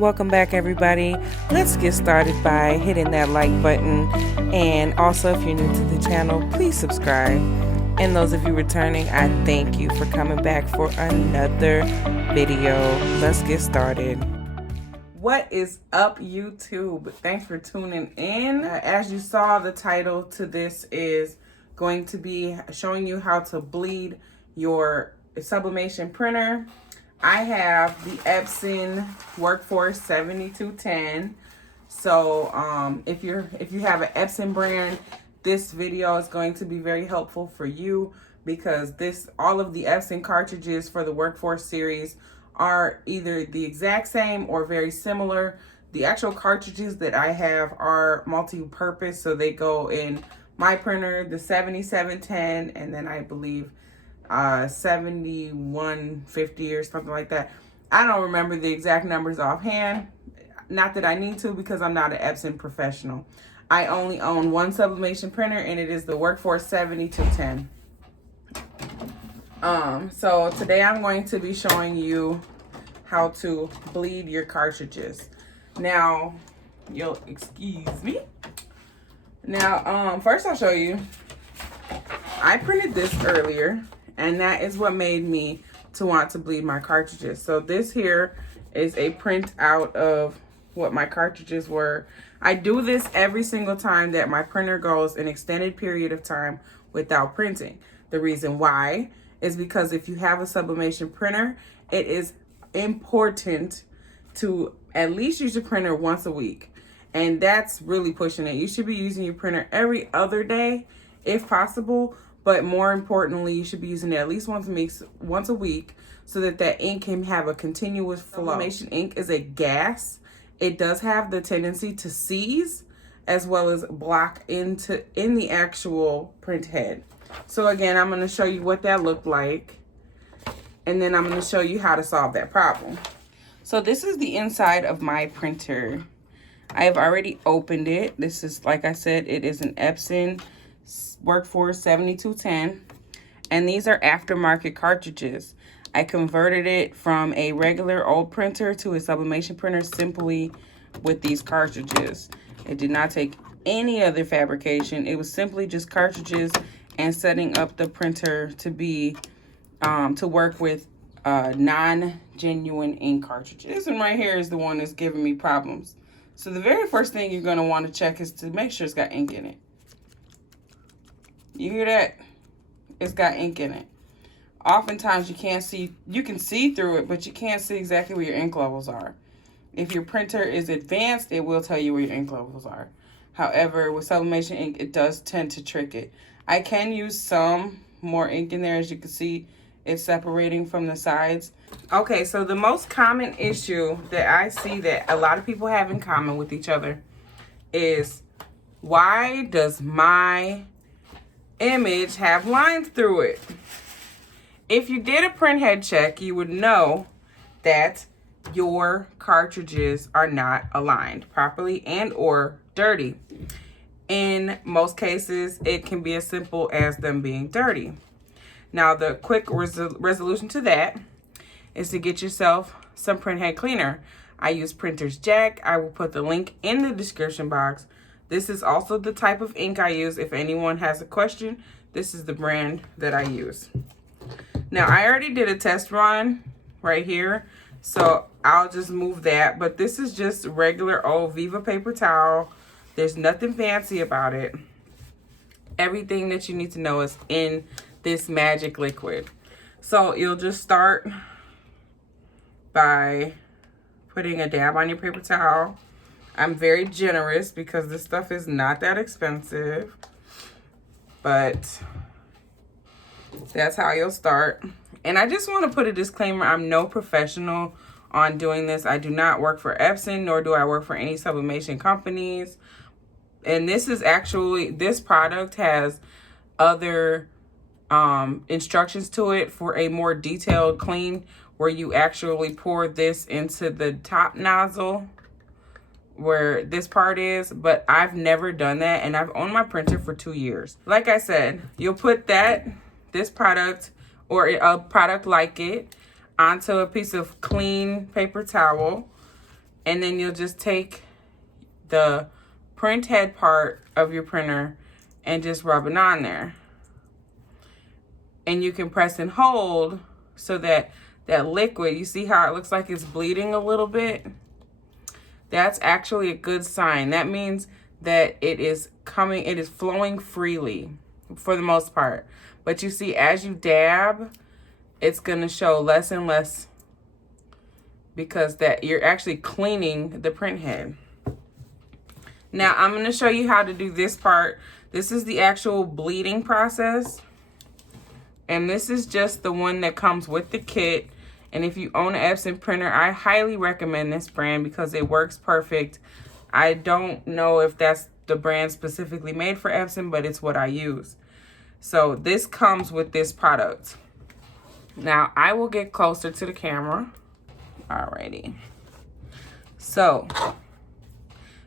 Welcome back, everybody. Let's get started by hitting that like button, and also if you're new to the channel, please subscribe. And those of you returning, I thank you for coming back for another video. Let's get started. What is up, YouTube? Thanks for tuning in. As you saw, the title to this is going to be showing you how to bleed your sublimation printer. I have the Epson Workforce 7210. So if you have an Epson brand, this video is going to be very helpful for you, because all of the Epson cartridges for the Workforce series are either the exact same or very similar. The actual cartridges that I have are multi-purpose, so they go in my printer, the 7710, and then I believe 7150 or something like that. I don't remember the exact numbers offhand. Not that I need to, because I'm not an Epson professional. I only own one sublimation printer, and it is the Workforce 7210. So today I'm going to be showing you how to bleed your cartridges. Now, you'll excuse me. Now, first I'll show you. I printed this earlier, and that is what made me to want to bleed my cartridges. So this here is a print out of what my cartridges were. I do this every single time that my printer goes an extended period of time without printing. The reason why is because if you have a sublimation printer, it is important to at least use your printer once a week. And that's really pushing it. You should be using your printer every other day if possible. But more importantly, you should be using it at least once a week so that that ink can have a continuous flow. Sublimation ink is a gas. It does have the tendency to seize as well as block in the actual print head. So again, I'm going to show you what that looked like, and then I'm going to show you how to solve that problem. So this is the inside of my printer. I have already opened it. This is, like I said, it is an Epson Workforce 7210, and these are aftermarket cartridges. I converted it from a regular old printer to a sublimation printer simply with these cartridges. It did not take any other fabrication. It was simply just cartridges and setting up the printer to be to work with non-genuine ink cartridges. This one right here is the one that's giving me problems. So the very first thing you're going to want to check is to make sure it's got ink in it. You hear that? It's got ink in it. Oftentimes you can see through it, but you can't see exactly where your ink levels are. If your printer is advanced, it will tell you where your ink levels are. However, with sublimation ink, it does tend to trick it. I can use some more ink in there. As you can see, it's separating from the sides. Okay, so the most common issue that I see that a lot of people have in common with each other is, why does my image have lines through it? If you did a printhead check, you would know that your cartridges are not aligned properly and or dirty. In most cases, it can be as simple as them being dirty. Now, the quick resolution to that is to get yourself some Printhead Cleaner. I use Printer's Jack. I will put the link in the description box. This is also the type of ink I use. If anyone has a question, this is the brand that I use. Now, I already did a test run right here, so I'll just move that. But this is just regular old Viva paper towel. There's nothing fancy about it. Everything that you need to know is in this magic liquid. So you'll just start by putting a dab on your paper towel. I'm very generous because this stuff is not that expensive, but that's how you'll start. And I just want to put a disclaimer, I'm no professional on doing this. I do not work for Epson, nor do I work for any sublimation companies. And this product has other instructions to it for a more detailed clean, where you actually pour this into the top nozzle where this part is, but I've never done that, and I've owned my printer for 2 years. Like I said, you'll put this product or a product like it onto a piece of clean paper towel. And then you'll just take the print head part of your printer and just rub it on there. And you can press and hold so that that liquid, you see how it looks like it's bleeding a little bit? That's actually a good sign. That means that it is flowing freely for the most part. But you see, as you dab, it's gonna show less and less because that you're actually cleaning the print head. Now I'm gonna show you how to do this part. This is the actual bleeding process. And this is just the one that comes with the kit. And if you own an Epson printer, I highly recommend this brand because it works perfect. I don't know if that's the brand specifically made for Epson, but it's what I use. So this comes with this product. Now I will get closer to the camera. Alrighty. So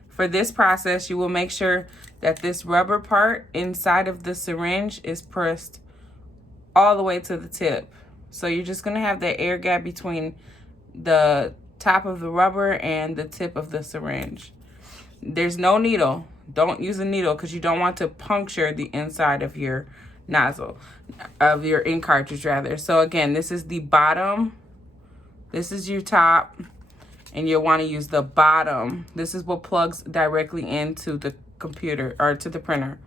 for this process, you will make sure that this rubber part inside of the syringe is pressed all the way to the tip. So you're just gonna have that air gap between the top of the rubber and the tip of the syringe. There's no needle. Don't use a needle because you don't want to puncture the inside of your nozzle, of your ink cartridge rather. So again, this is the bottom, this is your top, and you'll want to use the bottom. This is what plugs directly into the computer or to the printer.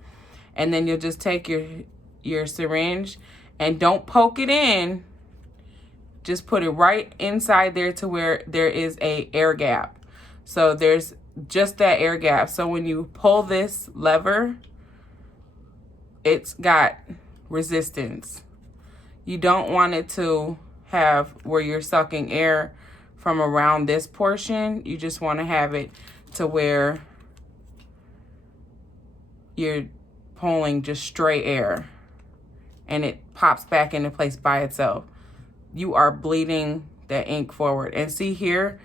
And then you'll just take your syringe and don't poke it in. Just put it right inside there to where there is a air gap. So there's just that air gap. So when you pull this lever, it's got resistance. You don't want it to have where you're sucking air from around this portion. You just want to have it to where you're pulling just straight air and it pops back into place by itself. You are bleeding the ink forward. And see here,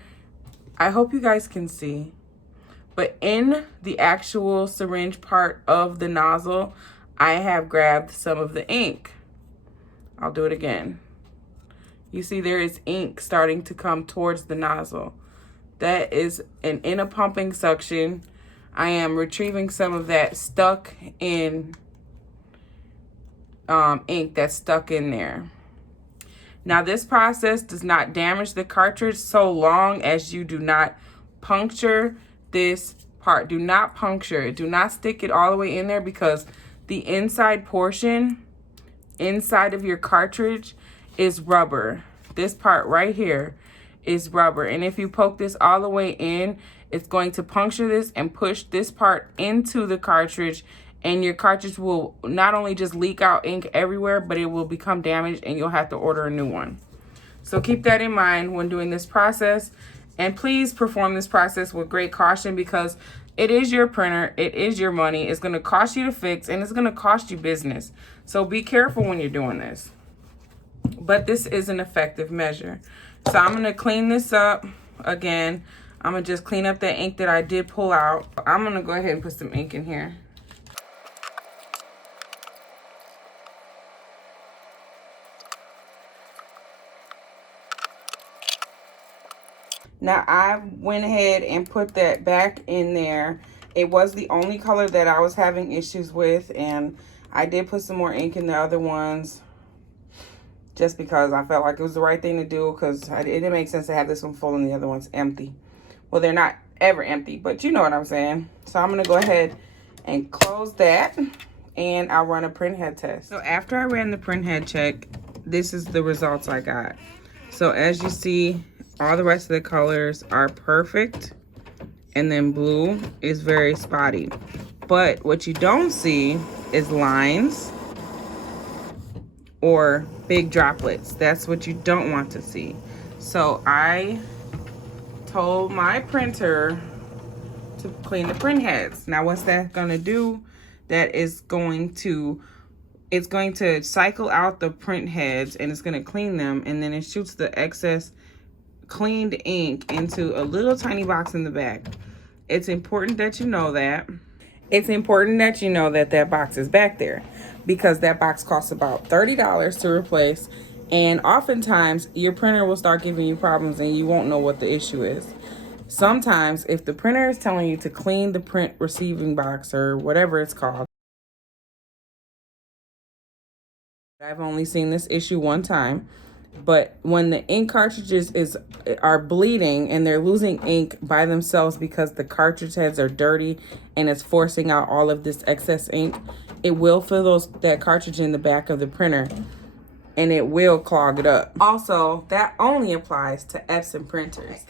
I hope you guys can see, but in the actual syringe part of the nozzle, I have grabbed some of the ink. I'll do it again. You see there is ink starting to come towards the nozzle. That is in a pumping suction. I am retrieving some of that stuck in ink that's stuck in there. Now this process does not damage the cartridge so long as you do not puncture this part. Do not puncture it. Do not stick it all the way in there because the inside portion, inside of your cartridge is rubber. This part right here is rubber. And if you poke this all the way in, it's going to puncture this and push this part into the cartridge, and your cartridge will not only just leak out ink everywhere, but it will become damaged and you'll have to order a new one. So keep that in mind when doing this process. And please perform this process with great caution because it is your printer, it is your money, it's gonna cost you to fix, and it's gonna cost you business. So be careful when you're doing this. But this is an effective measure. So I'm gonna clean this up again. I'm gonna just clean up that ink that I did pull out. I'm gonna go ahead and put some ink in here. Now I went ahead and put that back in there. It was the only color that I was having issues with, and I did put some more ink in the other ones just because I felt like it was the right thing to do, because it didn't make sense to have this one full and the other one's empty. Well, they're not ever empty, but you know what I'm saying. So I'm gonna go ahead and close that, and I'll run a print head test. So after I ran the print head check, this is the results I got. So as you see, all the rest of the colors are perfect, and then blue is very spotty. But what you don't see is lines or big droplets. That's what you don't want to see. So I told my printer to clean the print heads. Now what's that gonna do? That is going to, it's going to cycle out the print heads and it's gonna clean them, and then it shoots the excess cleaned ink into a little tiny box in the back. It's important that you know that. It's important that you know that that box is back there, because that box costs about $30 to replace, and oftentimes your printer will start giving you problems and you won't know what the issue is. sometimes if the printer is telling you to clean the print receiving box or whatever it's called, I've only seen this issue one time, but when the ink cartridges are bleeding and they're losing ink by themselves because the cartridge heads are dirty and it's forcing out all of this excess ink, it will fill that cartridge in the back of the printer and it will clog it up. Also, that only applies to Epson printers.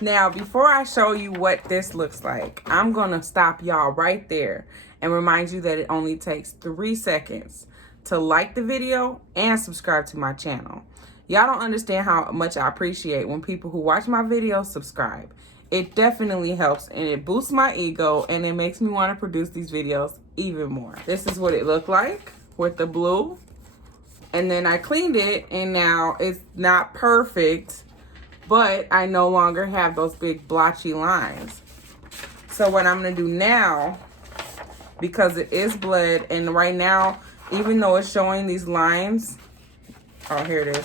Now, before I show you what this looks like, I'm gonna stop y'all right there and remind you that it only takes 3 seconds to like the video and subscribe to my channel. Y'all don't understand how much I appreciate when people who watch my videos subscribe. It definitely helps and it boosts my ego and it makes me want to produce these videos even more. This is what it looked like with the blue. And then I cleaned it and now it's not perfect, but I no longer have those big blotchy lines. So what I'm gonna do now, because it is bled and right now, even though it's showing these lines, oh, here it is.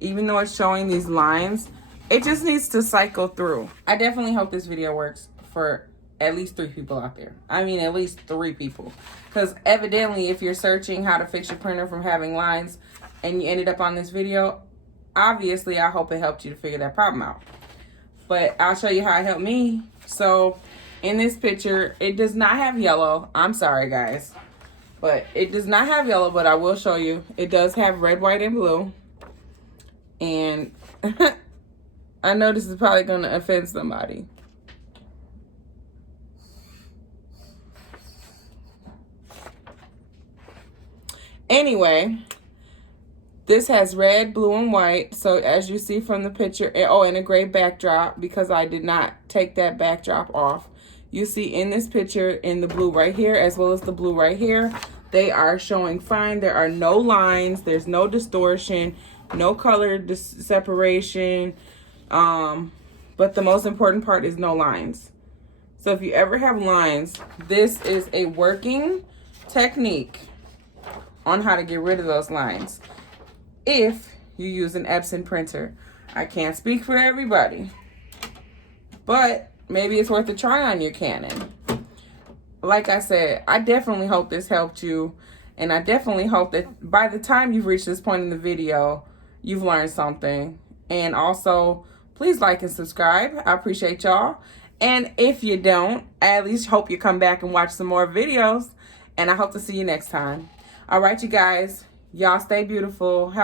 Even though it's showing these lines, it just needs to cycle through. I definitely hope this video works for at least 3 people out there. I mean, at least 3 people. Because evidently, if you're searching how to fix your printer from having lines and you ended up on this video, obviously, I hope it helped you to figure that problem out. But I'll show you how it helped me. So, in this picture, it does not have yellow. I'm sorry, guys. But it does not have yellow, but I will show you. It does have red, white, and blue. And I know this is probably going to offend somebody. Anyway, this has red, blue, and white. So as you see from the picture, oh, and a gray backdrop because I did not take that backdrop off. You see in this picture, in the blue right here, as well as the blue right here, they are showing fine. There are no lines. There's no distortion, no color separation. But the most important part is no lines. So if you ever have lines, this is a working technique on how to get rid of those lines if you use an Epson printer. I can't speak for everybody, but maybe it's worth a try on your Canon. Like I said, I definitely hope this helped you, and I definitely hope that by the time you've reached this point in the video, you've learned something. And also, please like and subscribe. I appreciate y'all. And if you don't, I at least hope you come back and watch some more videos, and I hope to see you next time. All right, you guys, y'all stay beautiful.